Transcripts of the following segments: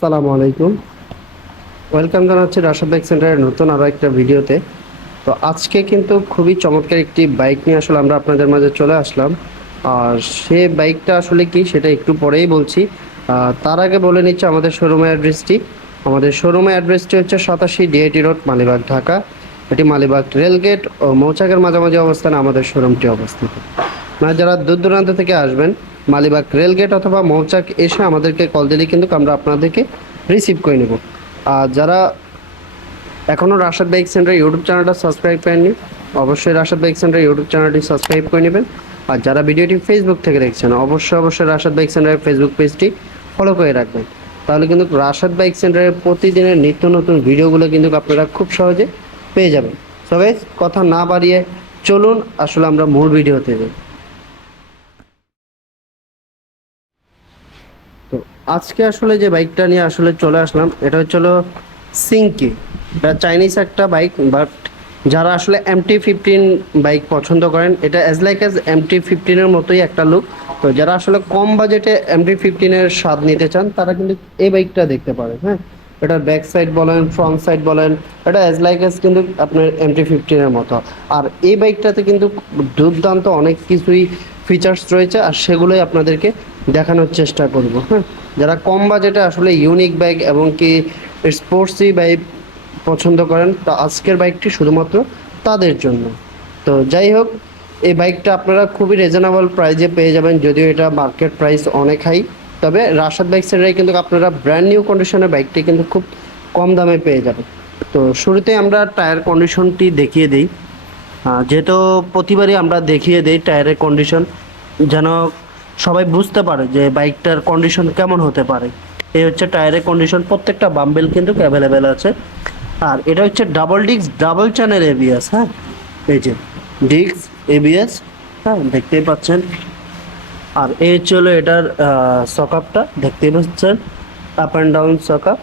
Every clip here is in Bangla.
সালামু আলাইকুম। ওয়েলকাম জানাচ্ছি রাশাদ বাইক সেন্টারের নতুন আরও একটা ভিডিওতে। তো আজকে কিন্তু খুবই চমৎকার একটি বাইক নিয়ে আসলে আমরা আপনাদের মাঝে চলে আসলাম। আর সে বাইকটা আসলে কি সেটা একটু পরেই বলছি। তার আগে বলে নিচ্ছি আমাদের শোরুমের অ্যাড্রেসটি। আমাদের শোরুমের অ্যাড্রেসটি হচ্ছে 87 ডিআইটি রোড, মালিবাগ, ঢাকা। এটি মালিবাগ রেলগেট ও মৌচাকের মাঝামাঝি অবস্থানে আমাদের শোরুমটি অবস্থিত। মানে যারা দূর দূরান্ত থেকে আসবেন, মালিবাগ রেলগেট অথবা মৌচাক এসে আমাদেরকে কল দিলে কিন্তু আমরা আপনাদেরকে রিসিভ করে নেব। আর যারা এখনও রাশাদ বাইক সেন্টার ইউটিউব চ্যানেলটা সাবস্ক্রাইব করেননি, অবশ্যই রাশাদ বাইক সেন্টার ইউটিউব চ্যানেলটি সাবস্ক্রাইব করে নেবেন। আর যারা ভিডিওটি ফেসবুক থেকে দেখছেন, অবশ্যই রাশাদ বাইক সেন্টারের ফেসবুক পেজটি ফলো করে রাখবেন। তাহলে কিন্তু রাশাদ বাইক সেন্টারের প্রতিদিনের নিত্য নতুন ভিডিওগুলো কিন্তু আপনারা খুব সহজে পেয়ে যাবেন। সবাই কথা না বাড়িয়ে চলুন আসলে আমরা মূল ভিডিওতে যাই। তো আজকে আসলে যে বাইকটা নিয়ে আসলে চলে আসলাম, এটা হচ্ছিল সিঙ্কি। এটা চাইনিজ একটা বাইক, বাট যারা আসলে MT-15 বাইক পছন্দ করেন, এটা অ্যাজ MT-15-এর মতোই একটা লুক। তো যারা আসলে কম বাজেটে MT-15-এর স্বাদ নিতে চান, তারা কিন্তু এই বাইকটা দেখতে পারেন। হ্যাঁ, এটার ব্যাক সাইড বলেন, ফ্রন্ট সাইড বলেন, এটা অ্যাজ কিন্তু আপনার MT-15-এর মতো। আর এই বাইকটাতে কিন্তু দুর্দান্ত অনেক কিছুই ফিচার্স রয়েছে, আর সেগুলোই আপনাদেরকে দেখানোর চেষ্টা করব। হ্যাঁ, যারা কম বাজেটে আসলে ইউনিক বাইক এবং কি স্পোর্টসি বাইক পছন্দ করেন, তো আজকের বাইকটি শুধুমাত্র তাদের জন্য। তো যাই হোক, এই বাইকটা আপনারা খুবই রিজনেবল প্রাইসে পেয়ে যাবেন, যদিও এটা মার্কেট প্রাইস অনেক হাই। তবে রাশাদ বাইক সেন্টারে কিন্তু আপনারা ব্র্যান্ড নিউ কন্ডিশনের বাইকটি কিন্তু খুব কম দামে পেয়ে যাবেন। তো শুরুতে আমরা টায়ার কন্ডিশনটি দেখিয়ে দিই। যেহেতু প্রতিবারই আমরা দেখিয়ে দিই টায়ারের কন্ডিশন, যেন সবাই বুঝতে পারে যে বাইকটার কন্ডিশন কেমন হতে পারে। এই হচ্ছে টায়ারের কন্ডিশন, প্রত্যেকটা বাম্বেল কিন্তু অ্যাভেলেবেল আছে। আর এটা হচ্ছে double disc double channel ABS. হ্যাঁ, এই যে ডিস্ক এবিএস, হ্যাঁ দেখতেই পাচ্ছেন। আর এই হচ্ছে হলো এটার সকাপটা, দেখতেই পাচ্ছেন, আপ অ্যান্ড ডাউন সকাপ।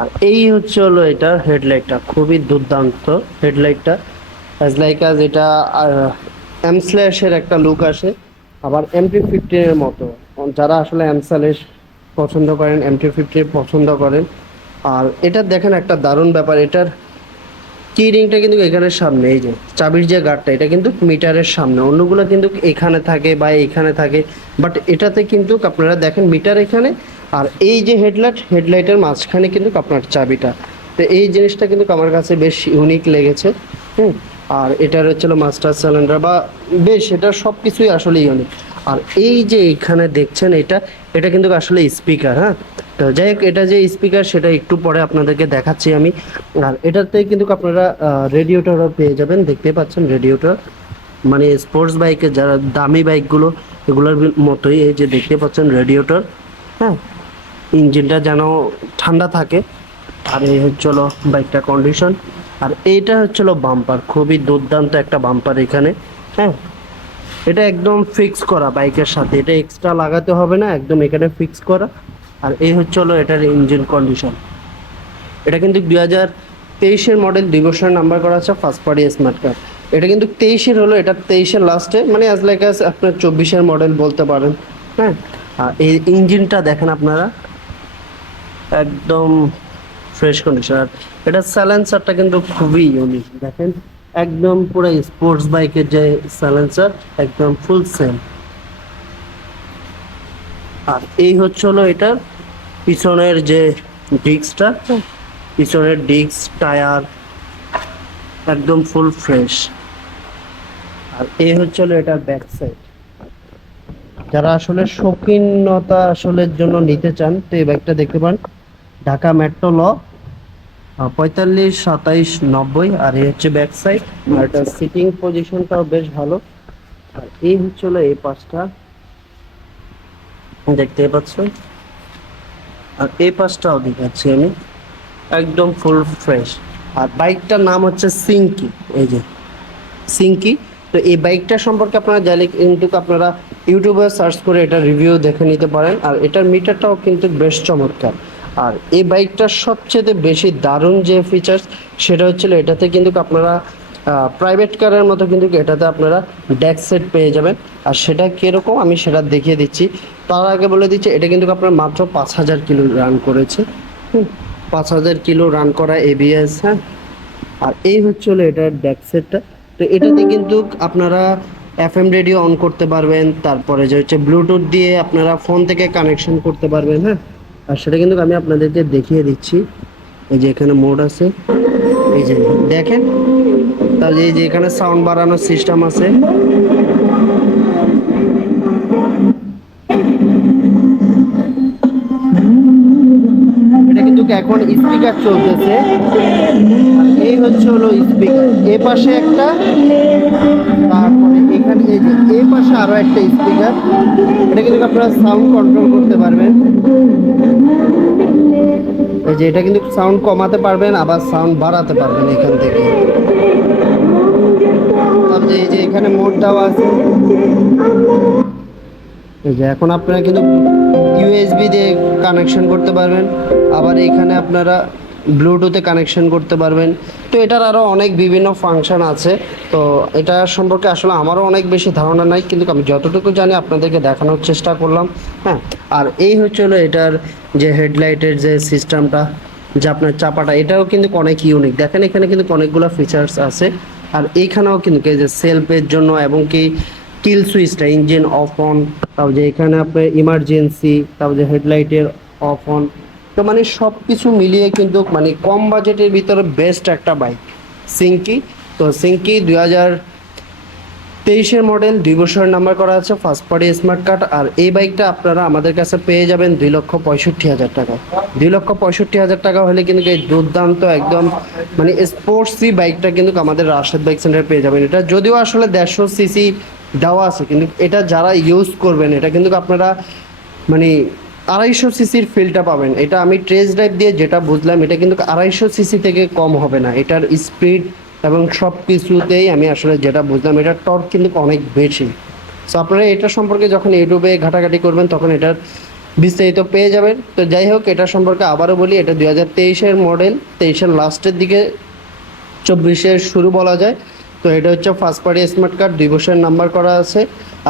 আর এই হচ্ছে হলো এটার হেডলাইটটা, খুবই দুর্দান্ত হেডলাইটটা। অ্যাজ এটা এমস্ল্যাশের একটা লুক আসে, আবার MT-15-এর মতো। যারা আসলে এমস্ল্যাশ পছন্দ করেন, MT-15 পছন্দ করেন। আর এটা দেখেন একটা দারুণ ব্যাপার, এটার কি রিংটা কিন্তু এখানের সামনে, এই যে চাবির যে গার্ডটা, এটা কিন্তু মিটারের সামনে। অন্যগুলো কিন্তু এখানে থাকে বা এইখানে থাকে, বাট এটাতে কিন্তু আপনারা দেখেন মিটার এখানে, আর এই যে হেডলাইটের মাঝখানে কিন্তু আপনার চাবিটা। তো এই জিনিসটা কিন্তু আমার কাছে বেশ ইউনিক লেগেছে। হুম, আর এটার হচ্ছিল মাস্টার সিলিন্ডার বা বেশ, এটা সব কিছুই আসলে ইউনিক। আর এই যে এখানে দেখছেন, এটা এটা কিন্তু আসলে স্পিকার। হ্যাঁ, তো যাই হোক, এটা যে স্পিকার সেটা একটু পরে আপনাদেরকে দেখাচ্ছি আমি। আর এটাতে কিন্তু আপনারা রেডিয়েটরও পেয়ে যাবেন, দেখতে পাচ্ছেন রেডিয়েটর। মানে স্পোর্টস বাইকের যারা দামি বাইকগুলো, এগুলোর মতোই এই যে দেখতে পাচ্ছেন রেডিয়েটর। হ্যাঁ, ইঞ্জিনটা যেন ঠান্ডা থাকে। আর এই হচ্ছিল বাইকটা কন্ডিশন। আর এইটা হচ্ছিল বাম্পার, খুবই দুর্দান্ত একটা বাম্পার এখানে। হ্যাঁ, এটা একদম ফিক্স করা বাইকের সাথে, এটা এক্সট্রা লাগাতে হবে না, একদম এখানে ফিক্স করা। আর এই হচ্ছে হলো এটার ইঞ্জিন কন্ডিশন। এটা কিন্তু 2023-এর মডেল, 2 বছরের নাম্বার করা আছে, ফার্স্ট পার্টি স্মার্ট কার্ড। এটা কিন্তু 23-এর হলো, এটা 23-এর লাস্টে, মানে অ্যাজ আপনার 24-এর মডেল বলতে পারেন। হ্যাঁ, আর এই ইঞ্জিনটা দেখেন আপনারা, একদম ফ্রেশ কন্ডিশন। আর এটা সাইলেন্সারটা কিন্তু খুবই ইউনিক, দেখেন একদম পুরো স্পোর্টস বাইকের যে সাইলেন্সার, একদম ফুল সেম। আর এই হচ্ছে হলো এটার পিছনের যে ডিস্কটা, পিছনের ডিস্ক টায়ার একদম ফুল ফ্রেশ। আর এই হচ্ছে হলো এটার ব্যাক সাইড। যারা আসলে শৌখিনতা আসলে জন্য নিতে চান, তো এই বাইকটা দেখতে পান, ঢাকা মেট্রো ল 45 27 90। আর এই হচ্ছে ব্যাক সাইড। আর এটার সিটিং পজিশনটাও বেশ ভালো। আর এই হচ্ছে হলো এই পাশটা, দেখতে পাচ্ছেন। আর এই পাশটাও দেখাচ্ছি আমি, একদম ফুল ফ্রেশ। আর বাইকটার নাম হচ্ছে সিঙ্কি, এই যে সিঙ্কি। তো এই বাইকটা সম্পর্কে আপনারা জানলে কিন্তু আপনারা ইউটিউবে সার্চ করে এটা রিভিউ দেখে নিতে পারেন। আর এটার মিটারটাও কিন্তু বেশ চমৎকার। আর এই বাইকটার সবচেয়ে বেশি দারুণ যে ফিচার্স, সেটা হচ্ছিল এটাতে কিন্তু আপনারা প্রাইভেট কারের মতো কিন্তু এটাতে আপনারা ডেক সেট পেয়ে যাবেন। আর সেটা কীরকম আমি সেটা দেখিয়ে দিচ্ছি। তার আগে বলে দিচ্ছি এটা কিন্তু আপনার মাত্র 5000 কিলো রান করেছে। 5000 কিলো রান করা এবিএস, হ্যাঁ। আর এই হচ্ছে হলো এটার ডেক সেটটা। তো এটাতে কিন্তু আপনারা এফএম রেডিও অন করতে পারবেন, তারপরে যে হচ্ছে ব্লুটুথ দিয়ে আপনারা ফোন থেকে কানেকশন করতে পারবেন, হ্যাঁ। আর সেটা কিন্তু আমি আপনাদেরকে দেখিয়ে দিচ্ছি। এই যে এখানে মোড আছে, এই যে দেখেন। তাহলে এই যে এখানে সাউন্ড বাড়ানোর সিস্টেম আছে। এটা কিন্তু এখন স্পিকার চলতেছে। এই হচ্ছে হলো স্পিকার, এ পাশে একটা, তারপরে এখানে এই যে এই পাশে আরো একটা স্পিকার। এটা কিন্তু আপনারা সাউন্ড কন্ট্রোল করতে পারবেন। এই যে এটা কিন্তু সাউন্ড কমাতে পারবেন, আবার সাউন্ড বাড়াতে পারবেন এখান থেকে। তারপরে এই যে এখানে মোড দেওয়া আছে। এই যে এখন আপনারা কিন্তু ইউএসবি দিয়ে কানেকশন করতে পারবেন, আবার এখানে আপনারা ব্লুটুথে কানেকশন করতে পারবেন। তো এটার আরও অনেক বিভিন্ন ফাংশন আছে। তো এটা সম্পর্কে আসলে আমারও অনেক বেশি ধারণা নাই, কিন্তু আমি যতটুকু জানি আপনাদেরকে দেখানোর চেষ্টা করলাম, হ্যাঁ। আর এই হচ্ছে হলো এটার যে হেডলাইটের যে সিস্টেমটা, যে আপনার চাপাটা, এটাও কিন্তু অনেক ইউনিক। দেখেন এখানে কিন্তু অনেকগুলো ফিচার্স আছে। আর এইখানেও কিন্তু এই যে সেলফের জন্য এবং কি কিল সুইচটা, ইঞ্জিন অফ অন, তারপর যে এখানে আপনার ইমার্জেন্সি, তারপর যে হেডলাইটের অফ অন। তো মানে সব কিছু মিলিয়ে কিন্তু মানে কম বাজেটের ভিতরে বেস্ট একটা বাইক সিঙ্কি। তো সিঙ্কি 2023-এর মডেল, 2 বছরের নাম্বার করা আছে, ফার্স্ট পার্টি স্মার্ট কার্ড। আর এই বাইকটা আপনারা আমাদের কাছে পেয়ে যাবেন 2,65,000 টাকা। 2,65,000 টাকা হলে কিন্তু এই দুর্দান্ত একদম মানে স্পোর্টসি বাইকটা কিন্তু আমাদের রাশেদ বাইক সেন্টারে পেয়ে যাবেন। এটা যদিও আসলে 150 সিসি দেওয়া আছে, কিন্তু এটা যারা ইউজ করবেন এটা কিন্তু আপনারা মানে 250 সিসির ফিলটা পাবেন। এটা আমি টেস্ট ড্রাইভ দিয়ে যেটা বুঝলাম, এটা কিন্তু 250 সিসি থেকে কম হবে না। এটার স্পিড এবং সব কিছুতেই আমি আসলে যেটা বুঝলাম, এটার টর্ক কিন্তু অনেক বেশি। সো আপনারা এটা সম্পর্কে যখন ইউটিউবে ঘাটাঘাটি করবেন তখন এটার বিস্তারিত পেয়ে যাবেন। তো যাই হোক, এটা সম্পর্কে আবারও বলি, এটা 2023-এর মডেল, 23-এর লাস্টের দিকে 24-এর শুরু বলা যায়। তো এটা হচ্ছে ফার্স্ট পার্টি স্মার্ট কার্ড, 2 বছরের নাম্বার করা আছে।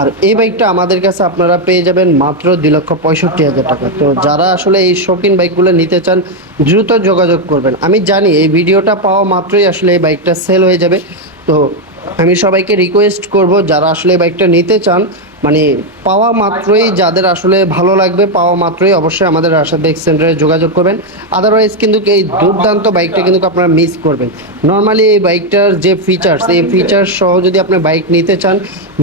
আর এই বাইকটা আমাদের কাছে আপনারা পেয়ে যাবেন মাত্র 2,65,000 টাকা। তো যারা আসলে এই শৌখিন বাইকগুলো নিতে চান দ্রুত যোগাযোগ করবেন। আমি জানি এই ভিডিওটা পাওয়া মাত্রই আসলে এই বাইকটা সেল হয়ে যাবে। তো আমি সবাইকে রিকোয়েস্ট করব, যারা আসলে এই বাইকটা নিতে চান মানে পাওয়া মাত্রই, যাদের আসলে ভালো লাগবে পাওয়া মাত্রই অবশ্যই আমাদের রাশেদ বাইক সেন্টারে যোগাযোগ করবেন। আদারওয়াইজ কিন্তু এই দুর্দান্ত বাইকটা কিন্তু আপনারা মিস করবেন। নর্মালি এই বাইকটার যে ফিচার্স, এই ফিচার্স সহ যদি আপনি বাইক নিতে চান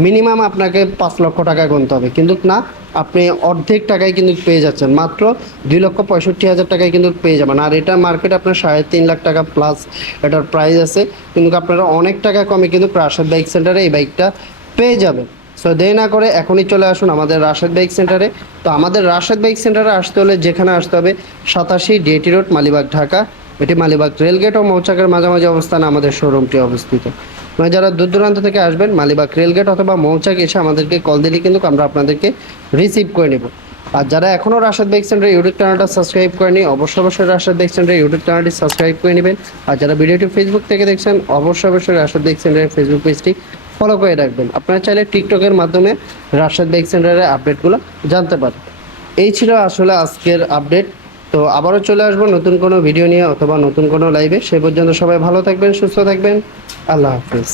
মিনিমাম আপনাকে 5 লক্ষ টাকা গুনতে হবে, কিন্তু না, আপনি অর্ধেক টাকায় কিন্তু পেয়ে যাচ্ছেন, মাত্র 2,65,000 টাকায় কিন্তু পেয়ে যাবেন। আর এটা মার্কেট আপনার 3.5 লাখ টাকা প্লাস এটার প্রাইস আছে, কিন্তু আপনারা অনেক টাকা কমে কিন্তু রাশেদ বাইক সেন্টারে এই বাইকটা পেয়ে যাবেন। সো দেরি না করে এখনই চলে আসুন আমাদের রাশেদ বাইক সেন্টারে। তো আমাদের রাশেদ বাইক সেন্টারে আসতে হলে যেখানে আসতে হবে 87 ডিএটি রোড, মালিবাগ, ঢাকা। এটি মালিবাগ রেলগেট ও মৌচাকের মাঝামাঝি অবস্থানে আমাদের শোরুমটি অবস্থিত। মানে যারা দূর দূরান্ত থেকে আসবেন মালিবাগ রেলগেট অথবা মৌচাক এসে আমাদেরকে কল দিলে কিন্তু আমরা আপনাদেরকে রিসিভ করে নেব। আর যারা এখনও রাশেদ বাইক সেন্টার ইউটিউব চ্যানেলটা সাবস্ক্রাইব করেনি অবশ্যই রাশেদ বাইক সেন্টার ইউটিউব চ্যানেলটি সাবস্ক্রাইব করে নেবেন। আর যারা ভিডিওটি ফেসবুক থেকে দেখছেন অবশ্যই রাশেদ বাইক সেন্টারের ফেসবুক পেজটি ফলো করে রাখবেন। আপনারা চাইলে টিকটকের মাধ্যমে রাশেদ বাইক সেন্টারের আপডেটগুলো জানতে পারেন। এই ছিল আসলে আজকের আপডেট। তো আবারও চলে আসবো নতুন কোনো ভিডিও নিয়ে অথবা নতুন কোনো লাইভে। সে পর্যন্ত সবাই ভালো থাকবেন, সুস্থ থাকবেন। আল্লাহ হাফিজ।